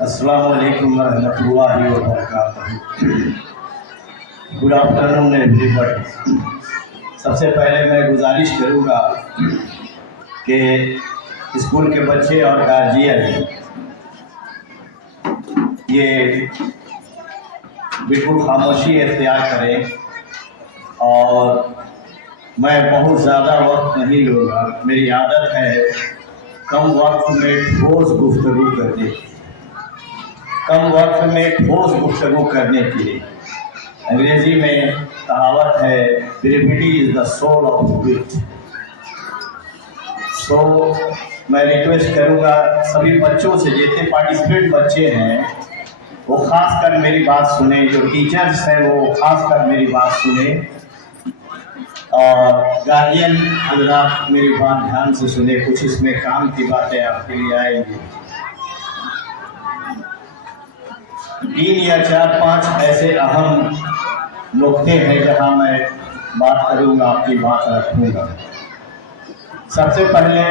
अस्सलाम वालेकुम रहमतुल्लाहि व बरकातहू। Good afternoon everybody. सबसे पहले मैं गुजारिश करूँगा कि स्कूल के बच्चे और गार्जियन ये बिल्कुल खामोशी इख्तियार करें और मैं बहुत ज़्यादा वक्त नहीं लूँगा। मेरी आदत है कम वक्त में ठोस गुफ्तगू करने की, कम वक्त में ठोस गुफ्तगू करने के लिए। अंग्रेज़ी में कहावत है ब्रीविटी इज़ द सोल ऑफ विट। तो मैं रिक्वेस्ट करूँगा सभी बच्चों से, जितने पार्टिसिपेंट बच्चे हैं वो ख़ास कर मेरी बात सुने, जो टीचर्स हैं वो ख़ास कर मेरी बात सुने और गार्जियन हज़रात मेरी बात ध्यान से सुने। कुछ इसमें काम की बातें आपके लिए आएंगी। 3 या 4-5 ऐसे अहम नुक्ते हैं जहां मैं बात करूंगा, आपकी बात रखूंगा। सबसे पहले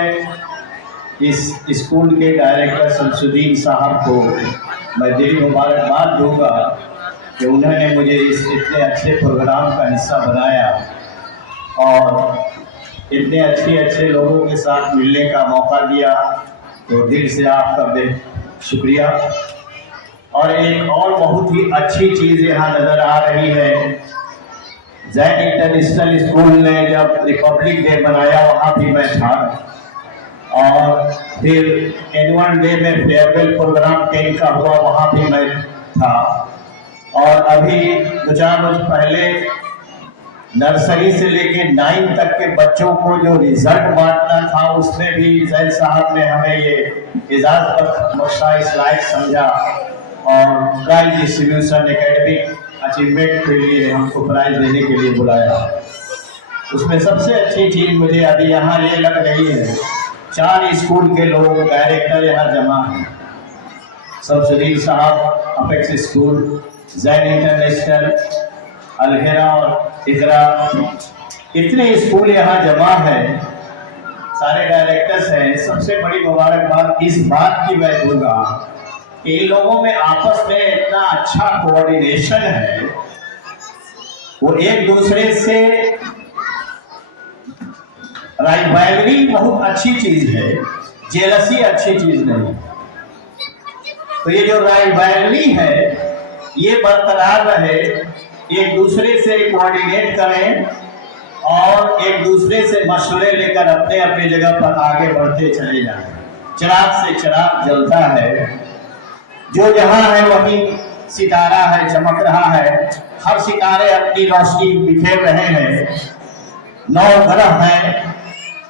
इस स्कूल के डायरेक्टर शमसुद्दीन साहब को मैं दिली मुबारकबाद दूंगा कि उन्होंने मुझे इस इतने अच्छे प्रोग्राम का हिस्सा बनाया और इतने अच्छे लोगों के साथ मिलने का मौका दिया। तो दिल से आपका शुक्रिया। और एक और बहुत ही अच्छी चीज़ यहाँ नज़र आ रही है, जैन इंटरनेशनल स्कूल ने जब रिपब्लिक डे बनाया वहाँ भी मैं था और फिर एनुअल डे में फेयरवेल प्रोग्राम टेन का हुआ, वहाँ भी मैं था। और अभी 2-4 रोज पहले नर्सरी से लेके 9 तक के बच्चों को जो रिजल्ट बांटना था उसमें भी जैन साहब ने हमें ये एजाज़ बख्शा, इस लायक समझा और प्राइज डिस्ट्रीब्यूशन एकेडमिक अचीवमेंट के लिए हमको प्राइज देने के लिए बुलाया। उसमें सबसे अच्छी चीज़ मुझे अभी यहाँ ये लग रही है, 4 स्कूल के लोग डायरेक्टर यहाँ जमा हैं। शमसुद्दीन साहब अपेक्स स्कूल, जैन इंटरनेशनल, अलहेरा और इकरा, इतने स्कूल यहाँ जमा हैं, सारे डायरेक्टर्स हैं। सबसे बड़ी मुबारकबाद इस बात की मैं दूंगा कि इन लोगों में आपस में इतना अच्छा कोऑर्डिनेशन है, वो एक दूसरे से राइवलरी बहुत अच्छी चीज है, जेलसी अच्छी चीज नहीं। तो ये जो राइवलरी है ये बरकरार रहे, एक दूसरे से कोऑर्डिनेट करें और एक दूसरे से मशवरे लेकर अपने अपनी जगह पर आगे बढ़ते चले जाएं। चिराग से चिराग जलता है, जो जहां है वहीं सितारा है, चमक रहा है। हर सितारे अपनी रोशनी बिखेर रहे हैं। 9 ग्रह हैं,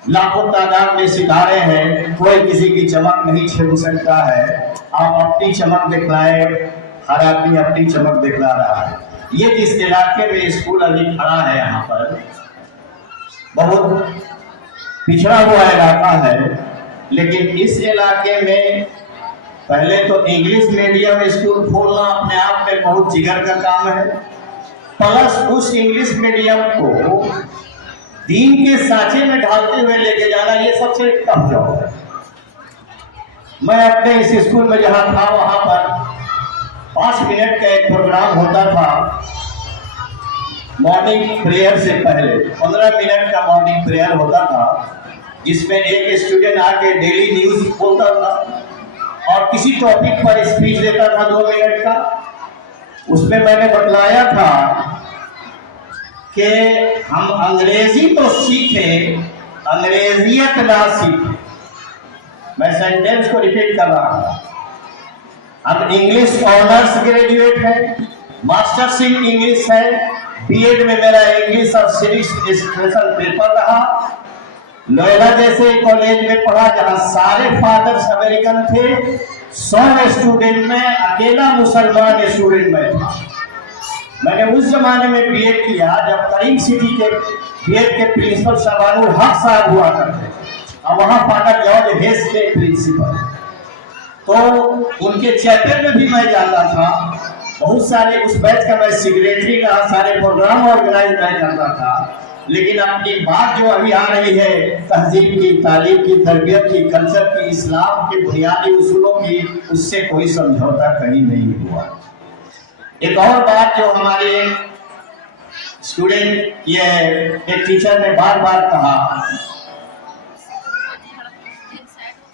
लाखों तादाद में सितारे हैं, कोई किसी की चमक नहीं छीन सकता है। आप अपनी चमक दिखलाएं, हर आदमी अपनी चमक दिखला रहा है। ये जिस इलाके में स्कूल अभी खड़ा है यहाँ पर बहुत पिछड़ा हुआ इलाका है, लेकिन इस इलाके में पहले तो इंग्लिश मीडियम स्कूल खोलना अपने आप में बहुत जिगर का काम है, प्लस उस इंग्लिश मीडियम को दीन के साँचे में ढालते हुए लेके जाना, ये सबसे टफ जॉब है। मैं अपने इस स्कूल में जहाँ था वहाँ पर 5 मिनट का एक प्रोग्राम होता था मॉर्निंग प्रेयर से पहले। 15 मिनट का मॉर्निंग प्रेयर होता था जिसमें एक स्टूडेंट आके डेली न्यूज बोलता था और किसी टॉपिक पर स्पीच देता था 2 मिनट का। उसमें मैंने बतलाया था कि हम अंग्रेजी तो सीखें, अंग्रेजियत ना सीखें। मैं सेंटेंस को रिपीट कर रहा हूं। हम इंग्लिश ऑनर्स ग्रेजुएट हैं, मास्टर्स इन इंग्लिश है, बीएड में मेरा इंग्लिश और सिविक्स स्पेशल पेपर रहा। लोयला जैसे कॉलेज में पढ़ा जहां सारे फादर्स अमेरिकन थे, 100 स्टूडेंट में अकेला मुसलमान स्टूडेंट में था। मैंने उस जमाने में बीएड किया जब करीम सिटी के बीएड के प्रिंसिपल शबानुल हक साहब हुआ करते, और वहां फादर जॉर्ज हेस के प्रिंसिपल। तो उनके चैपल में भी मैं जाता था, बहुत सारे उस बैच का मैं सेक्रेटरी रहा, सारे प्रोग्राम ऑर्गेनाइज मैं करता था। लेकिन अपनी बात जो अभी आ रही है तहजीब की, तालीम की, तरबियत की, कल्चर की, इस्लाम के बुनियादी उसूलों की, उससे कोई समझौता कहीं नहीं हुआ। एक और बात जो हमारे स्टूडेंट ये एक टीचर ने बार बार कहा,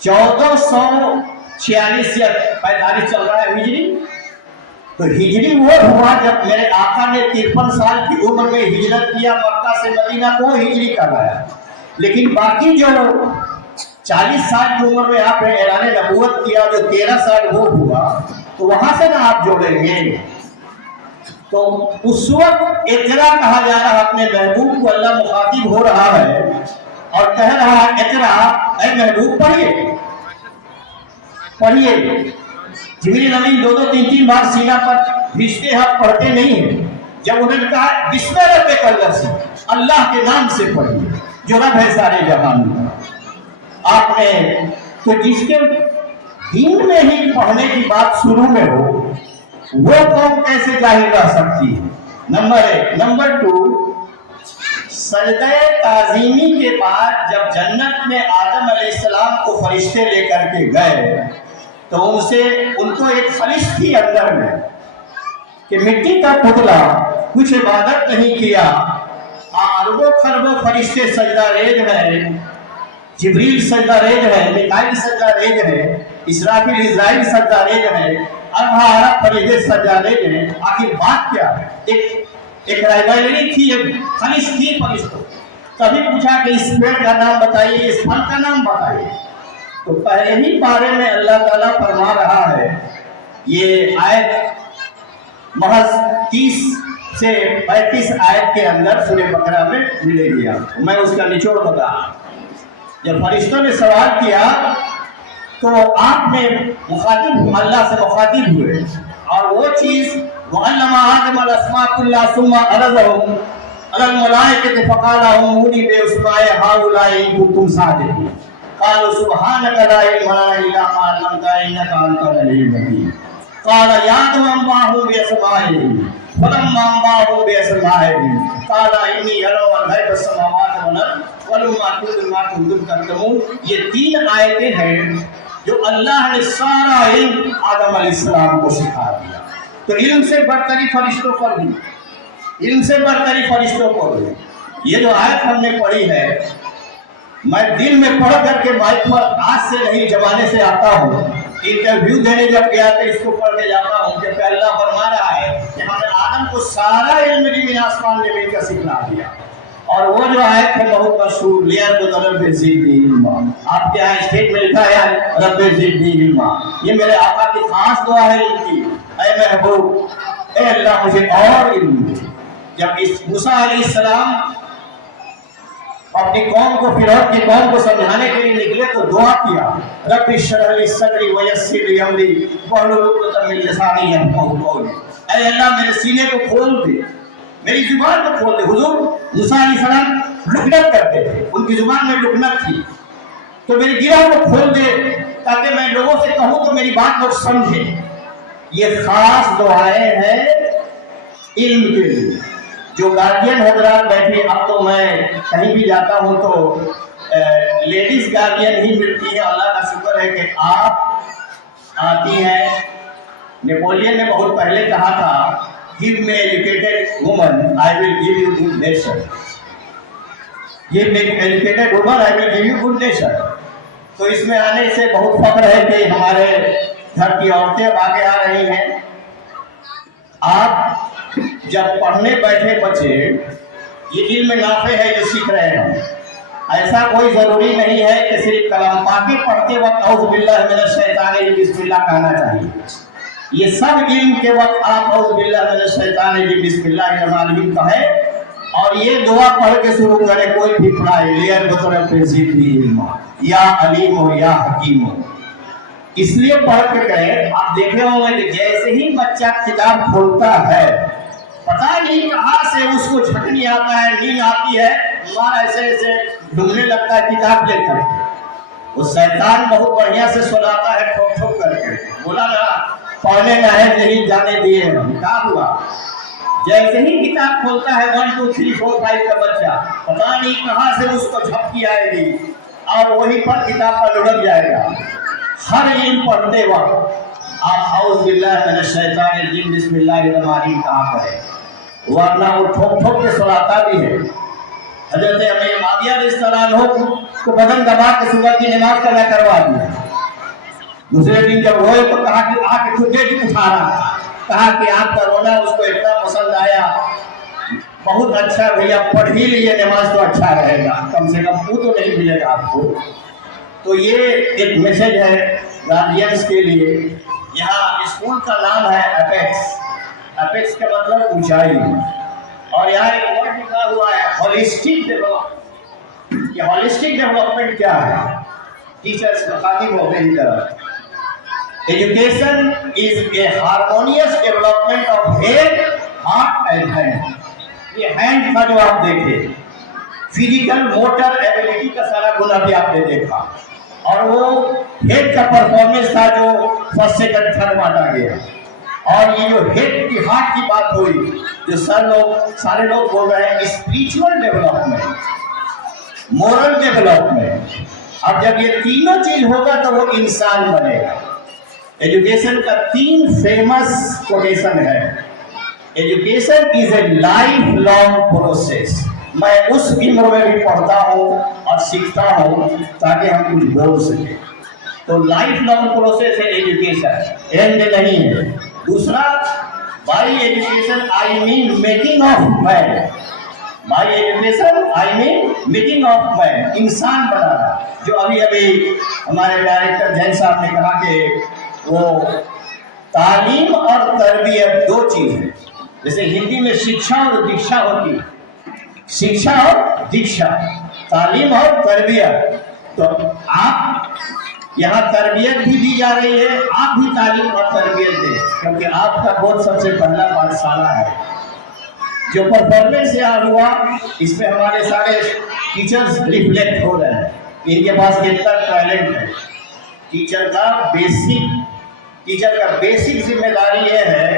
1446 या 45 चल रहा है हिजरी, तो हिजरी वो हुआ जब मेरे आका ने 53 साल की उम्र में हिजरत किया मक्का से मदीना को, हिजरी कहलाया। लेकिन बाकी जो 40 साल की उम्र में आपने ऐलान नबूवत किया, जो 13 साल वो हुआ, तो वहां से ना आप जोड़ेंगे। तो उस वक्त इकरा कहा जा रहा, अपने महबूब को अल्लाह मुखातिब हो रहा है और कह रहा है इकरा, ऐ महबूब पढ़िए पढ़िए। जिब्रील अमीन 2-3 बार सीना पर भेजते हैं, पढ़ते नहीं है। जब उन्होंने कहा बिस्मिल्लाह रब्बिकल्लज़ी, अल्लाह के नाम से पढ़िए जो रब है सारे जहान में, आपने तो जिसके हिंद में ही पढ़ने की बात शुरू में हो, वो कौम कैसे जाहिर रह सकती है? नंबर 1। नंबर 2, सजदे ताज़ीमी के बाद जब जन्नत में आदम अलैहिस्सलाम को फरिश्ते लेकर के गए, तो उनको एक खलिश थी अंदर में कि मिट्टी का पुतला, कुछ इबादत नहीं किया, अरबों खरबों फरिश्ते सजदा रेज है, जिब्रील सजदा रेज है, मिकाईल सजदा रेज है, इसराफील इज़राइल सजदा रेज है, अरब फरिश्ते सजदा रेज है। आखिर बात क्या है? एक लाइब्रेरी थी, एक खलिश थी फरिश्तों। कभी पूछा कि इस पेड़ का नाम बताइए, इस फल का नाम बताइए, तो पहले ही बारे में अल्लाह ताला फरमा रहा है, ये आयत महज 30 से 35 आयत के अंदर सूरह बकरा में मिलेगी। आपको मैं उसका निचोड़ बता। जब फरिश्तों ने सवाल किया तो आपने मुखातिब, अल्लाह से मुखातिब हुए, और वो चीज वअल्लमा आदम अल-अस्मा कुल्ला सुम्मा अरज़हुम अलल मलाइकति फ़क़ाला हुमुनी बिअस्माए हाउलाई इन कुंतुम सादिक़ीन क़ालू सुब्हानका ला इल्मा लना इल्ला मा अल्लमतना इन्नका अंतल अलीमुल हकीम क़ाल या आदम अंबाहुम बिअस्माइहिम फलम्मा अंबाहुम बिअस्माइहिम क़ाल इन्नी अरल गैब अस्समावाति वल अर्ज़ वलम्मा कुन्तुम मा कुन्तुम तक्तमून। ये 3 आयतें हैं जो अल्लाह ने सारा इल्म आदम अलैहिस्सलाम को सिखा दिया। तो इल्म से बरतरी फरिश्तों पर भी, इल्म से बरतरी फरिश्तों पर भी। ये जो आयत हमने पढ़ी है, मैं दिन में पढ़ करके माइक पर आज से नहीं जमाने से आता हूँ, इंटरव्यू देने जब गया तो इसको पढ़ के जाता हूँ कि अल्लाह फरमा रहा है कि हमने आदम को सारा इल्म ज़मीन आसमान जमीन का सिखला दिया। और वो जो आयत है बहुत मशहूर, लिया तो रब्बे ज़िदनी इल्मा, आपके यहाँ स्टेट में लिखा है रब्बे ज़िदनी इल्मा। ये मेरे आका की खास दुआ है इनकी, ऐ महबूब, ऐ अल्लाह मुझे और इल्म दे। जब इस मूसा अलैहिस्सलाम अपनी कौम को, फिरौन की कौम को समझाने के लिए निकले तो दुआ किया, रब्बि इश्रह ली सदरी व यस्सिर ली अमरी वहलुल उक़दतम मिन लिसानी यफ़क़हू क़ौली। ऐ अल्लाह मेरे सीने को खोल दे, मेरी जुबान को खोल दे। हुजूर मूसा अलैहिस्सलाम लुकनत करते थे, उनकी जुबान में लुकनत थी, तो मेरी गिरह को खोल दे ताकि मैं लोगों से कहूँ तो मेरी बात लोग समझे। ये खास दुआएं हैं इल्म के लिए। जो गार्जियन हजरात बैठे, अब तो मैं कहीं भी जाता हूँ तो लेडीज गार्जियन ही मिलती है, अल्लाह का शुक्र है कि आप आती हैं। नेपोलियन ने बहुत पहले कहा था, give me educated woman I will give you good nation, give me educated woman I will give you good nation. तो इसमें आने से बहुत फख्र है कि हमारे घर की औरतें अब आगे आ रही हैं। आप जब पढ़ने बैठे बच्चे, ये इल्म नाफे है जो सीख रहे हैं, ऐसा कोई जरूरी नहीं है कि सिर्फ कलाम पाके पढ़ते वक्त औज़ु बिल्लाहि मिनश शैतानिर रजीम बिस्मिल्लाह कहना चाहिए। ये सब इल्म के वक्त आप औज़ु बिल्लाहि मिनश शैतानिर रजीम बिस्मिल्लाहिर रहमानिर रहीम कहें और ये दुआ पढ़ के शुरू करें। कोई भी पढ़ाए लियर बतौर ज़िदनी इल्मा या अलीम हो या हकीम हो, इसलिए पढ़ के कहें। आप देखे होंगे कि जैसे ही बच्चा किताब खोलता है, पता नहीं कहाँ से उसको झटनी आता है, नींद आती है, मार ऐसे ऐसे ढूंढने लगता है किताब लेकर। वो शैतान बहुत बढ़िया से सुनाता है ठोक ठोक करके, बोला ना पढ़ने का है नहीं जाने दिए हम। क्या हुआ? जैसे ही किताब खोलता है 1 2 3 4 5 का बच्चा, पता नहीं कहां से उसको झपकी आएगी और वहीं पर किताब पर लुढ़क जाएगा। हर इल्म पढ़ते वक्त आप औज़ बिल्लाहि मिनश शैतानिर रजीम बिस्मिल्लाहिर्रहमानिर्रहीम कहा करें, वरना वो ठोक ठोक के सुनाता भी है। हजरत अमीर माविया अलैहिस्सलाम को बदन दबा के सुबह की नमाज का मैं करवा दिया। दूसरे दिन जब रोए तो कहा कि आके खुदे भी उठा रहा, कहा कि आपका रोना उसको इतना पसंद आया, बहुत अच्छा भैया पढ़ ही लिए नमाज तो अच्छा रहेगा, कम से कम वो तो नहीं मिलेगा आपको। तो ये एक मैसेज है गार्जियंस के लिए। यहाँ स्कूल का नाम है अपेक्स। अपेक्स का मतलब ऊंचाई, और यहाँ एक वर्ड लिखा हुआ है होलिस्टिक डेवलपमेंट। ये होलिस्टिक डेवलपमेंट क्या है? टीचर्स का खातिब हो मेरी तरफ, education is a harmonious development of head, heart and hand. ये हैंड का जो आप देखे, फिजिकल मोटर एबिलिटी का सारा गुण अभी आपने देखा, और वो हेड का परफॉर्मेंस था जो फर्स्ट सेकंड थर्ड बांटा गया। और ये जो हेड की हार्ट की बात हुई, जो सारे लोग बोल रहे हैं स्पिरिचुअल डेवलपमेंट, मोरल डेवलपमेंट। अब जब ये तीनों चीज होगा तो वो इंसान बनेगा। एजुकेशन का 3 फेमस कोटेशन है। Education is a life long process. मैं उस उम्र में भी पढ़ता हूँ और सीखता हूँ ताकि हम कुछ बोल सके। तो लाइफ लॉन्ग प्रोसेस है एजुकेशन, एंड नहीं है। दूसरा, by education I mean making of man. By education I mean making of man, इंसान बनाना। जो अभी अभी हमारे डायरेक्टर जैन साहब ने कहा कि वो तालीम और तरबियत 2 चीज है। जैसे हिंदी में शिक्षा और दीक्षा होती है, शिक्षा और दीक्षा, तालीम और तरबियत। तो आप यहाँ तरबियत भी दी जा रही है, आप भी तालीम और तरबियत दें, क्योंकि आपका बोर्ड सबसे पहला पाठशाला है। जो परफॉर्मेंस यहाँ हुआ, इसमें हमारे सारे टीचर्स रिफ्लेक्ट हो रहे हैं, इनके पास कितना टैलेंट है। टीचर का बेसिक जिम्मेदारी यह है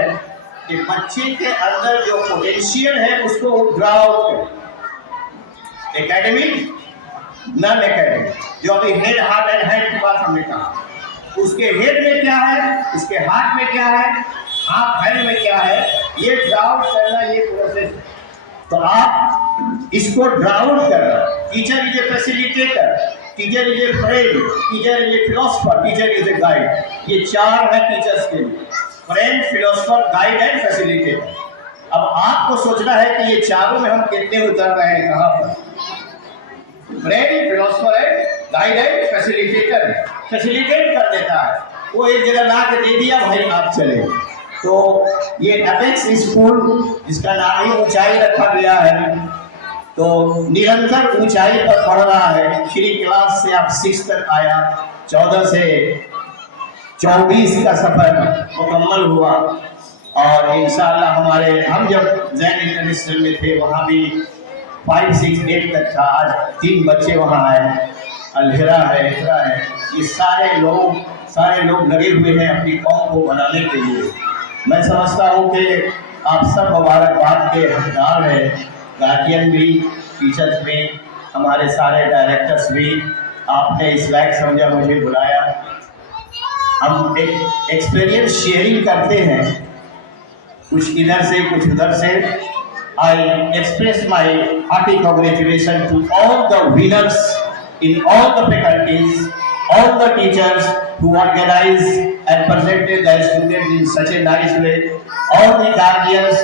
कि बच्चे के अंदर जो पोटेंशियल है उसको ड्रा आउट करें। Academic, non academic. जो अभी हेड, हार्ट एंड हैंड की बात हमने कहा, उसके हेड में क्या है, इसके हार्ट में क्या है, हाथ हैंड में क्या है, ये ड्रा आउट करना, ये प्रोसेस। तो आप इसको ड्रा आउट करना। Teacher is a facilitator, teacher is a friend, teacher is a philosopher, teacher is a guide. ये 4 है टीचर्स के लिए, friend, philosopher, guide and facilitator. अब आपको सोचना है कि ये चारों में हम कितने उतर रहे हैं, कहाँ पर? फ्रेंड, फिलोसफर है, गाइड है, फैसिलिटेटर है। फैसिलिटेट कर देता है, वो एक जगह ला के दे दिया, भाई आप चले। तो ये अपेक्स स्कूल, जिसका नाम ही ऊंचाई रखा गया है, तो निरंतर ऊंचाई पर पढ़ रहा है। 3 क्लास से आप 6 तक आया, 14 से 24 का सफर मुकम्मल हुआ। और इंशाअल्लाह हम जब जैन इंटरनेशनल में थे, वहाँ भी 5 6 8 तक था। आज 3 बच्चे वहाँ आए, अलहिरा है, इकरा है, ये सारे लोग लगे हुए हैं अपनी कौम को बनाने के लिए। मैं समझता हूँ कि आप सब मुबारकबाद के हकदार हैं, गार्जियन भी, टीचर्स भी, हमारे सारे डायरेक्टर्स भी। आपने इस लायक समझा मुझे बुलाया। हम एक एक्सपीरियंस शेयरिंग करते हैं, कुछ इधर से कुछ उधर से। I express my hearty congratulation to all the winners in all the faculties, all the teachers who organized and presented the students in such a nice way, all the guardians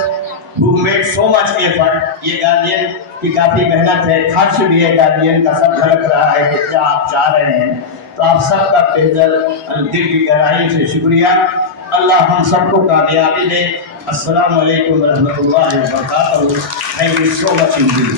who made so much effort। ये guardian की काफ़ी मेहनत है, खर्च भी है guardian का, सब झलक रहा है कि क्या आप चाह रहे हैं। तो आप सबका बेहतर दिल की गहराई से शुक्रिया। अल्लाह हम सबको कामयाबी दे। अस्सलामु अलैकुम व रहमतुल्लाहि व बरकातहू। Thank you so much Indeed.